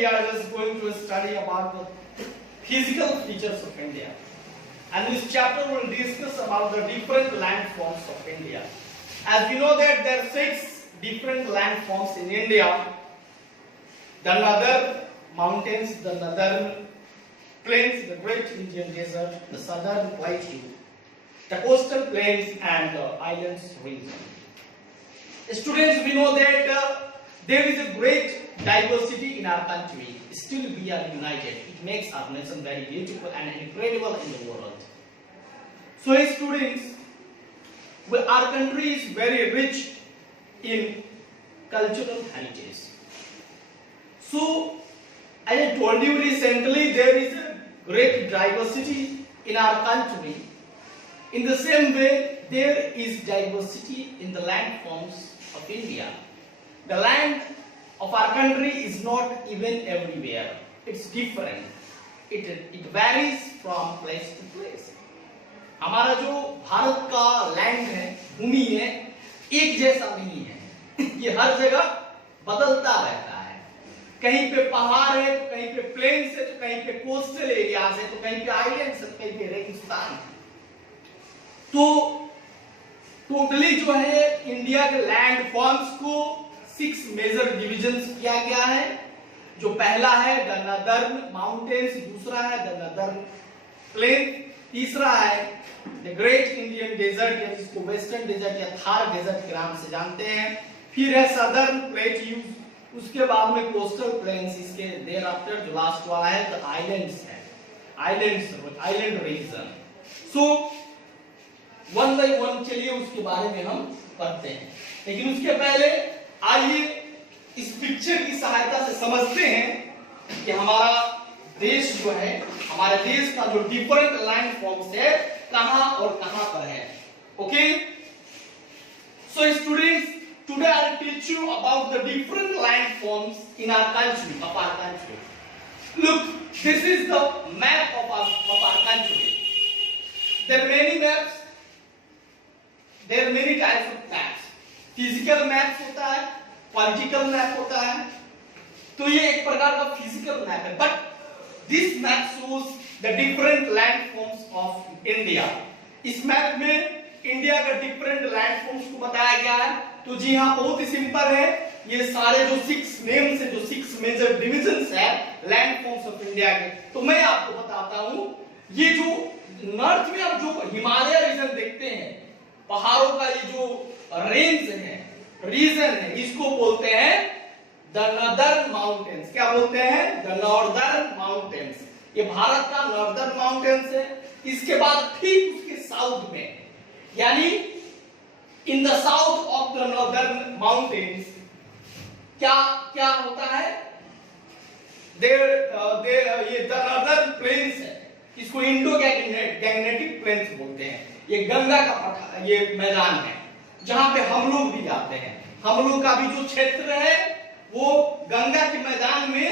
we are just going to study about the physical features of India. And this chapter will discuss about the different landforms of India. As we know that there are 6 different landforms in India. The northern mountains, the northern plains, the great Indian desert, the southern plateau, the coastal plains and the islands region. Students, we know that there is a great diversity in our country. Still we are united. It makes our nation very beautiful and incredible in the world. So students, our country is very rich in cultural heritage. So as I told you recently, there is a great diversity in our country. In the same way, there is diversity in the landforms of India. The land of our country is not even everywhere. It's different. It varies from place to place. हमारा जो भारत का land है, भूमि है, एक जैसा नहीं है. ये हर जगह बदलता रहता है. कहीं पे पहाड़ है, तो कहीं पे प्लेन्स है, तो कहीं पे कोस्टल एरियाज है, तो कहीं पे आइलैंड्स है, तो कहीं पे रेगिस्तान है. तो टोटली जो है इंडिया के लैंड फॉर्म्स को 6 मेजर डिविजन्स किया गया है. जो पहला है द नदर्न माउंटेन्स, दूसरा है द नदर्न प्लेन, तीसरा है द ग्रेट इंडियन डेजर्ट या जिसको वेस्टर्न डेजर्ट या थार डेजर्ट के नाम से जानते हैं. फिर है सदर्न प्लेट्यू, उसके बाद में कोस्टल प्लेन्स, इसके देर आफ्टर जो लास्ट वाला है द आइलैंड्स है, island region. So one by one चलिए उसके बारे में हम पढ़ते हैं. लेकिन उसके पहले आइए इस पिक्चर की सहायता से समझते हैं कि हमारा देश जो है, हमारे देश का जो डिफरेंट लैंड फॉर्म्स है कहां और कहां पर है. Okay, so students, today I will teach you about the different land forms in our country, of our country. Look, this is the map of our country. There are many maps. There are many types of maps. Physical maps होता है, political map होता है. तो ये एक प्रकार का physical map है. But this map shows the different landforms of India. इस मैप में इंडिया का different landforms को बताया गया है. तो जी हाँ, बहुत ही सिंपल है. ये सारे जो 6 names है, जो 6 major divisions है landforms of India के, तो मैं आपको बताता हूँ. ये जो नॉर्थ में आप जो हिमालय रीजन देखते हैं, पहाड़ों का ये जो रेंज है, रीजन है, इसको बोलते हैं द नॉर्दर्न माउंटेन्स. क्या बोलते हैं? The northern mountains. ये भारत का नॉर्दर्न माउंटेन्स है. इसके बाद ठीक उसके साउथ में, यानी in the south of the northern mountains क्या क्या होता है? ये द नॉर्दर्न प्लेन्स है. इसको इंडो गैंगनेटिक प्लेन्स बोलते हैं. ये गंगा का ये मैदान है जहां पे हम लोग भी जाते हैं. हम लोग का भी जो क्षेत्र है वो गंगा के मैदान में,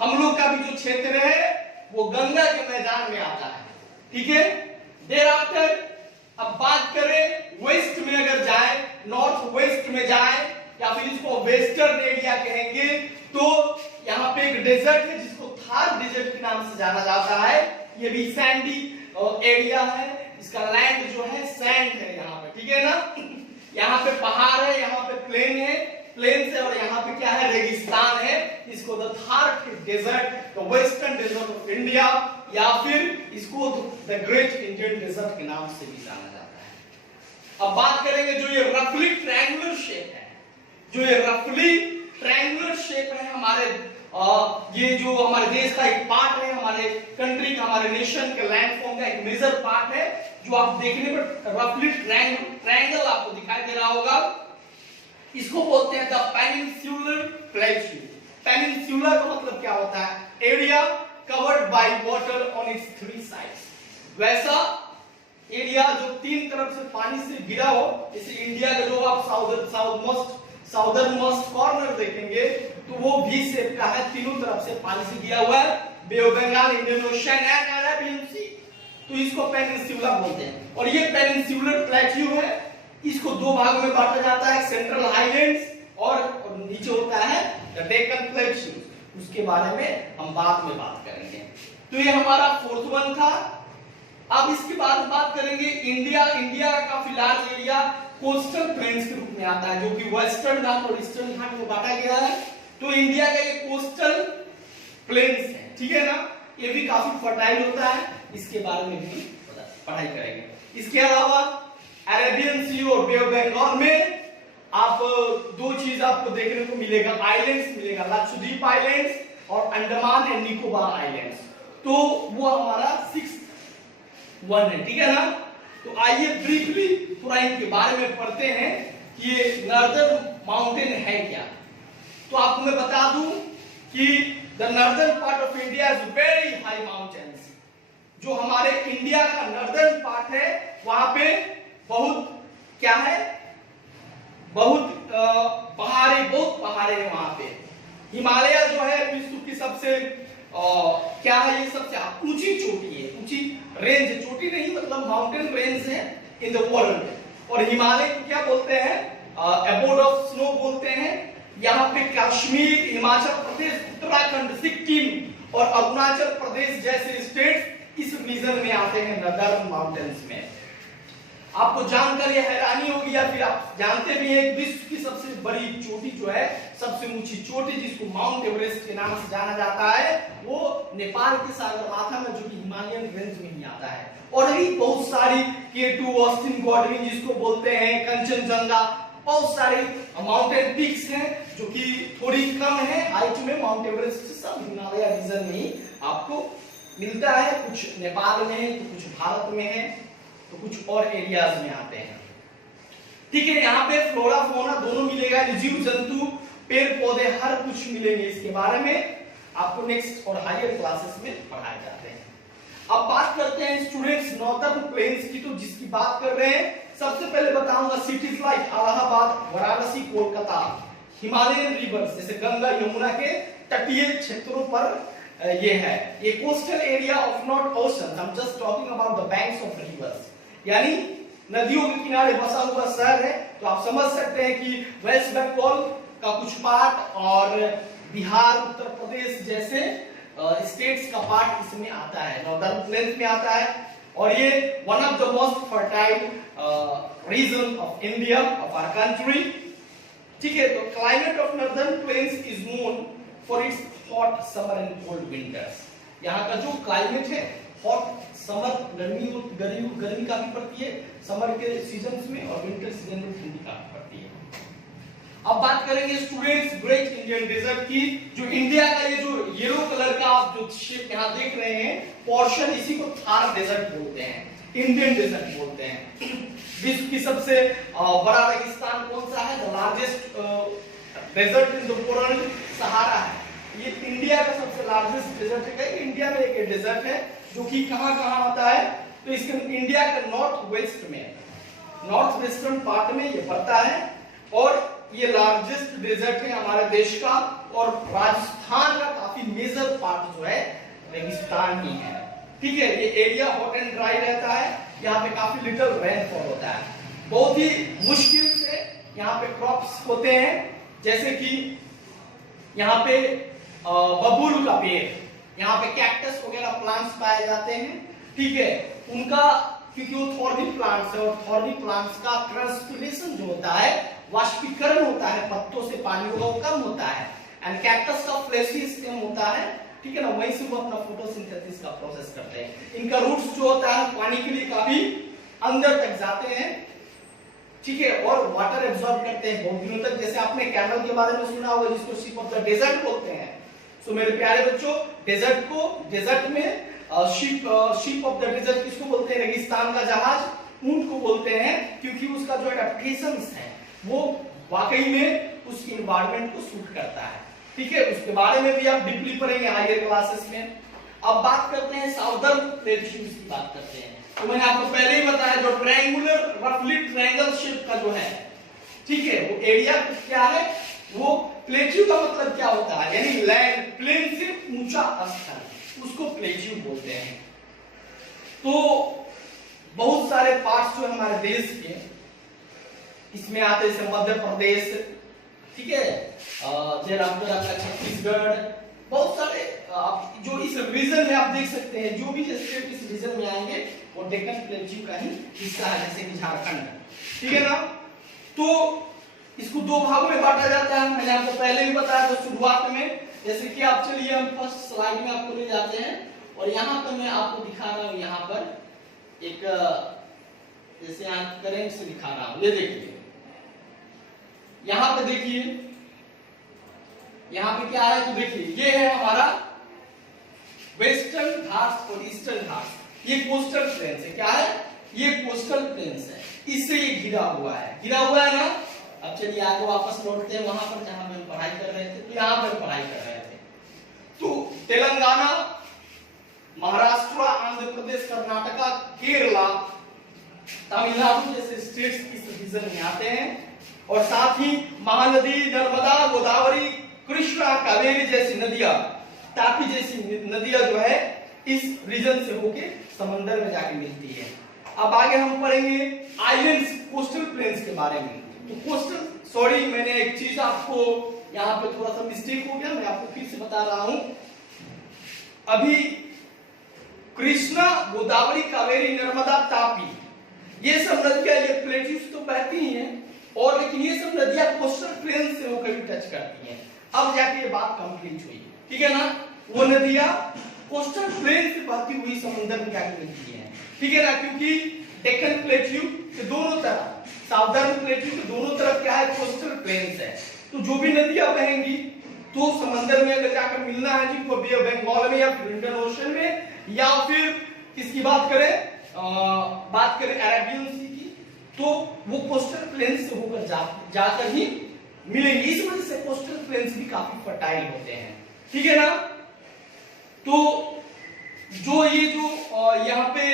हम लोग का भी जो क्षेत्र है वो गंगा के मैदान में आता है. ठीक है. देर आफ्टर अब बात करें वेस्ट में, अगर जाए, नॉर्थ वेस्ट में जाए, या फिर इसको वेस्टर्न एरिया कहेंगे, तो यहाँ पे एक डेजर्ट है जिसको थार डेजर्ट के नाम से जाना जाता है. ये भी सैंडी एरिया है. इसका लैंड जो है सैंड है यहाँ पे. ठीक है ना. यहाँ पे पहाड़ है, यहाँ पे प्लेन है, प्लेन से, और यहाँ पे क्या है? रेगिस्तान है. इसको the Thar desert, the western desert of India, या फिर इसको द ग्रेट इंडियन डेजर्ट के नाम से भी जाना जाता है. अब बात करेंगे जो ये रफली ट्रायंगुलर शेप है, जो ये रफली ट्रायंगुलर शेप है हमारे, ये जो हमारे देश का एक पार्ट है, हमारे कंट्री का, हमारे नेशन के लैंडफॉर्म का एक मेजर पार्ट है, जो आप देखने पर रफली ट्रायंगल आपको दिखाई दे रहा होगा. इसको बोलते हैं द पेनिनसुलर प्लेट्यू. पेनिनसुलर का मतलब क्या होता है? Area covered by water on it's 3 sides. वैसा एरिया जो 3 तरफ से पानी से घिरा हो. जैसे इंडिया का जो आप साउदर्न मोस्ट कॉर्नर देखेंगे तो वो भी शेप का है, तीनों तरफ से पानी से घिरा हुआ है. Bay of Bengal, Indian ocean and Arabian sea. तो इसको पेनिनसुला बोलते हैं. और ये पेनिनसुलर प्लेट्यू है. इसको 2 भागों में बांटा जाता है, सेंट्रल हाईलैंड्स और नीचे होता है द डेक्कन प्लेट्यू. उसके बारे में हम बाद में बात करेंगे। तो ये हमारा फोर्थ वन था। अब इसके बाद बात करेंगे इंडिया। इंडिया का काफी लार्ज एरिया कोस्टल प्लेन्स के रूप में आता है, जो कि वेस्टर्न घाट और ईस्टर्न घाट में बांटा गया है। तो इंडिया का ये कोस्टल प्लेन्स है, ठीक है ना, ये भी काफी फर्टाइल होता है, इसके बारे में भी पढ़ाई करेंगे। इसके अलावा अरेबियन सी और बे ऑफ बंगाल में आप दो चीज आपको देखने को मिलेगा, आइलैंड्स मिलेगा, लक्षद्वीप आइलैंड्स और अंडमान एंड निकोबार आइलैंड्स। तो वो हमारा 6th वन है, ठीक है ना। तो आइए ब्रीफली थोड़ा इनके बारे में पढ़ते हैं कि ये नॉर्दर्न माउंटेन है क्या। तो आपको मैं बता दूं कि the northern part of India is very high mountains. जो हमारे इंडिया का नॉर्दर्न पार्ट है वहां पे बहुत क्या है, बहुत पहाड़े हैं वहां पे। हिमालय जो है विश्व की सबसे क्या है, ये सबसे ऊंची चोटी है, ऊंची रेंज, चोटी नहीं मतलब माउंटेन रेंज है इन द वर्ल्ड। और हिमालय को क्या बोलते हैं, एबोर्ड ऑफ स्नो बोलते हैं। यहाँ पे कश्मीर, हिमाचल प्रदेश, उत्तराखंड, सिक्किम और अरुणाचल प्रदेश जैसे स्टेट्स इस रीजन में आते हैं नॉर्दर्न माउंटेन्स में। आपको जानकर यह हैरानी होगी या फिर आप जानते भी हैं विश्व की सबसे बड़ी चोटी जो है, सबसे ऊंची चोटी जिसको माउंट एवरेस्ट के नाम से जाना जाता है, वो नेपाल के सगरमाथा में, जो कि हिमालयन रेंज में ही आता है। और भी बहुत सारी K2, ऑस्टिन गॉडविन जिसको बोलते हैं, कंचनजंगा, बहुत सारे माउंटेन पीक्स हैं जो कि थोड़ी कम है हाइट में माउंट एवरेस्ट से, सब हिमालय रीजन में ही आपको मिलता है। कुछ नेपाल में है, तो कुछ भारत में है, तो कुछ और एरियाज में आते हैं, ठीक है। यहाँ पे फ्लोरा फौना दोनों मिलेगा, जीव जंतु, पेड़ पौधे, हर कुछ मिलेंगे। इसके बारे में आपको नेक्स्ट और हायर क्लासेस में पढ़ाए जाते हैं। अब बात करते हैं स्टूडेंट्स नॉर्दर्न प्लेन्स की। तो जिसकी बात कर रहे हैं, सबसे पहले बताऊंगा cities like Allahabad, Varanasi, Kolkata, Himalayan reverse जैसे गंगा यमुना के तटीय क्षेत्रों पर ये है। ये coastal area of not ocean, I am just talking about the banks of reverse, यानी नदियों के किनारे बसा हुआ शहर है। तो आप समझ सकते हैं कि वेस्ट बंगाल का कुछ पार्ट और बिहार, उत्तर प्रदेश जैसे स्टेट्स का पार्ट इसमें आता है, नॉर्दर्न प्लेन्स में आता है। और ये one of the most fertile region of India, of our country, ठीक है। तो climate of northern plains is known for its hot summer and cold winters. यहाँ का जो क्लाइमेट है, हॉट समर, गर्मी काफी पड़ती है समर के सीजन्स में, और विंटर सीजन में ठंडी काफी पड़ती है। अब बात करेंगे स्टूडेंट्स ग्रेट इंडियन डेजर्ट की। जो इंडिया का ये जो येलो कलर का आप जो शेप यहाँ देख रहे हैं पोर्शन, इसी को थार डेजर्ट बोलते हैं, इंडियन डेजर्ट बोलते हैं। विश्व की सबसे बड़ा रेगिस्तान कौन सा है, the largest desert in the world, Sahara है। ये इंडिया का सबसे लार्जेस्ट डेजर्ट है। इंडिया में एक डेजर्ट है जो कि कहां आता है, तो इसके इंडिया के नॉर्थ वेस्ट में, नॉर्थ वेस्टर्न पार्ट में ये पड़ता है। और ये लार्जेस्ट डेजर्ट है हमारे देश का। और राजस्थान का काफी मेजर पार्ट जो है रेगिस्तान ही है, ठीक है। ये एरिया हॉट एंड ड्राई रहता है, यहाँ पे काफी लिटिल रेनफॉल होता है। बहुत ही मुश्किल से यहाँ पे क्रॉप्स होते हैं, जैसे कि यहाँ पे बबूल का पेड़, यहाँ पे कैक्टस वगैरह प्लांट्स पाए जाते हैं, ठीक है। उनका क्योंकि वो थॉर्नी प्लांट्स है, और थॉर्नी प्लांट्स का ट्रांसपिरेशन जो होता है, वाष्पीकरण होता है, पत्तों से पानी वो कम होता है। एंड कैक्टस का फ्लैशी स्टेम होता है, ठीक है ना, वहीं से वो अपना फोटोसिंथेसिस का प्रोसेस करते हैं। इनका रूट्स जो होता है पानी के लिए काफी अंदर तक जाते हैं, ठीक है, और वाटर एब्जॉर्ब करते हैं बहुत दिनों तक। जैसे आपने कैमल के बारे में सुना होगा, जिसको शिप ऑफ द डेजर्ट बोलते हैं। सो मेरे प्यारे बच्चों, डेजर्ट में शिप ऑफ द डेजर्ट किसको बोलते हैं, रेगिस्तान का जहाज, ऊंट को बोलते हैं, क्योंकि उसका जो एडेप्टेशंस है वो वाकई में उस एनवायरनमेंट को सूट करता है, ठीक है। उसके बारे में भी आप डीपली पढ़ेंगे हायर क्लासेस में। अब बात करते हैं साउदर्न प्लेट्यूज की बात करते हैं। तो मैंने आपको पहले ही बताया, जो ट्रायंगुलर रफली ट्रायंगल शेप का जो है, ठीक है, वो एरिया क्या है, वो प्लेट्यू का मतलब क्या होता है, यानी लैंड, प्लेन से ऊंचा स्थल, उसको प्लेट्यू बोलते हैं। तो बहुत सारे पार्ट्स जो हमारे देश के इसमें आते हैं, मध्य प्रदेश, ठीक है, जैसे आपका छत्तीसगढ़, बहुत सारे जो इस रीजन में आप देख सकते हैं, जो भी स्टेट इस रीजन में आएंगे वो डेक्कन प्लेट्यू का ही हिस्सा है, जैसे कि झारखंड, ठीक है ना। तो इसको दो भागों में बांटा जाता है, मैंने आपको पहले भी बताया था शुरुआत में। जैसे कि आप चलिए हम फर्स्ट स्लाइड में आपको ले जाते हैं और यहाँ पर मैं आपको दिखा रहा हूँ, यहाँ पर एक जैसे यहाँ करंट से दिखा रहा हूँ, ये देखिए यहाँ पे देखिए, यहाँ पे क्या है तो देखिए ये है हमारा वेस्टर्न घाट्स और ईस्टर्न घाट्स, ये कोस्टल प्लेन्स है। क्या है ये कोस्टल प्लेन्स है, इससे ये घिरा हुआ है ना। अब चलिए आगे वापस लौटते हैं वहां पर जहां हम पढ़ाई कर रहे थे। तो यहाँ पर पढ़ाई कर रहे थे तो तेलंगाना, महाराष्ट्र, आंध्र प्रदेश, कर्नाटका, केरला, तमिलनाडु जैसे स्टेट्स इस रीजन में आते हैं। और साथ ही महानदी नर्मदा, गोदावरी, कृष्णा, कावेरी जैसी नदियां, तापी जैसी नदियां जो है इस रीजन से होके समंदर में जाके मिलती है। अब आगे हम पढ़ेंगे आइलैंड्स, कोस्टल प्लेन्स के बारे में। तो कोस्टल, सॉरी मैंने एक चीज आपको यहाँ पे थोड़ा सा मिस्टेक हो गया, मैं आपको फिर से बता रहा हूं। अभी कृष्णा, गोदावरी, कावेरी, नर्मदा, तापी ये सब नदियां, ये प्लेट्यूज तो बहती ही हैं, और लेकिन ये सब नदियां कोस्टल प्लेन से होकर भी टच करती हैं। अब जाके ये बात कंप्लीट हुई, ठीक है ना। वो नदियां कोस्टल प्लेन से बहती हुई समुद्र में जाके मिलती हैं, ठीक है ना, क्योंकि डेक्कन प्लेट्यू के दोनों तरफ, साउदर्न प्लेट्यू के दोनों तरफ क्या है कोस्टल प्लेन्स है। तो जो भी नदियां बहेंगी तो समंदर में अगर जाकर मिलना है जिनको बे ऑफ बंगाल में या फिर इंडियन ओशन में, या फिर किसकी बात करें अरेबियन सी की, तो वो कोस्टल प्लेन्स से होकर जाकर ही मिलेंगे। इस वजह से कोस्टल प्लेन्स भी काफी फर्टाइल होते हैं, ठीक है ना। तो जो ये जो यहाँ पे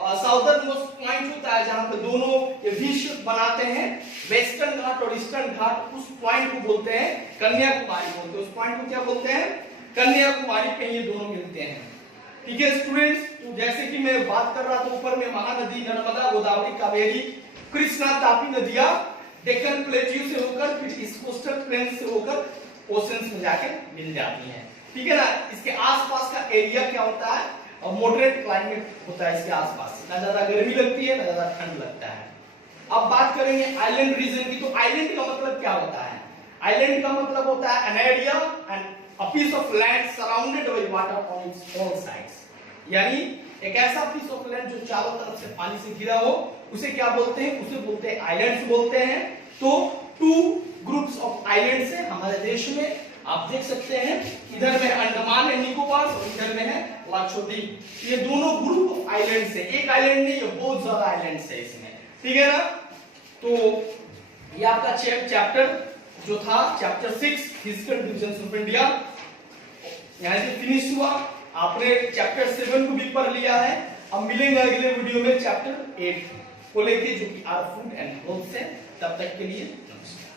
साउदर्न मोस्ट पॉइंट होता है जहां पे दोनों ये विश्व बनाते हैं, वेस्टर्न घाट और ईस्टर्न घाट, उस पॉइंट को बोलते हैं कन्याकुमारी बोलते हैं। उस पॉइंट को क्या बोलते हैं कन्याकुमारी पे ये दोनों मिलते हैं, ठीक है स्टूडेंट्स। तो जैसे कि मैं बात कर रहा था ऊपर में, महानदी नर्मदा, गोदावरी, कावेरी, कृष्णा, तापी नदियां डेक्कन प्लेट्यू से होकर फिर इस कोस्टल प्लेन से होकर ओशंस में जाके मिल जाती हैं, ठीक है ना। इसके आसपास का एरिया क्या होता है, मॉडरेट क्लाइमेट होता है इसके आसपास, ना ज्यादा गर्मी लगती है ना ज्यादा ठंड लगता है। अब बात करेंगे आइलैंड रीजन की। तो आइलैंड का मतलब क्या होता है, आइलैंड का मतलब होता है an area and a piece of land surrounded by water on its all sides, यानी एक ऐसा पीस ऑफ लैंड जो चारों तरफ से पानी से घिरा हो, उसे क्या बोलते हैं, उसे बोलते हैं आइलैंड्स बोलते हैं। तो टू ग्रुप्स ऑफ आइलैंड्स है हमारे देश में, आप देख सकते हैं इधर में अंडमान एंड निकोबार और इधर में है लक्षद्वीप, ये दोनों ग्रुप ऑफ आइलैंड्स है। एक आइलैंड नहीं, ये बहुत ज्यादा आइलैंड्स है इसमें, ठीक है ना। तो ये आपका चैप्टर जो था chapter 6 physical division of India यहाँ से फिनिश हुआ। आपने चैप्टर 7 को भी पढ़ लिया है। अब मिलेंगे अगले वीडियो में चैप्टर 8 को लेके, जो कि आर फूड एंड हेल्थ है। तब तक के लिए नमस्कार।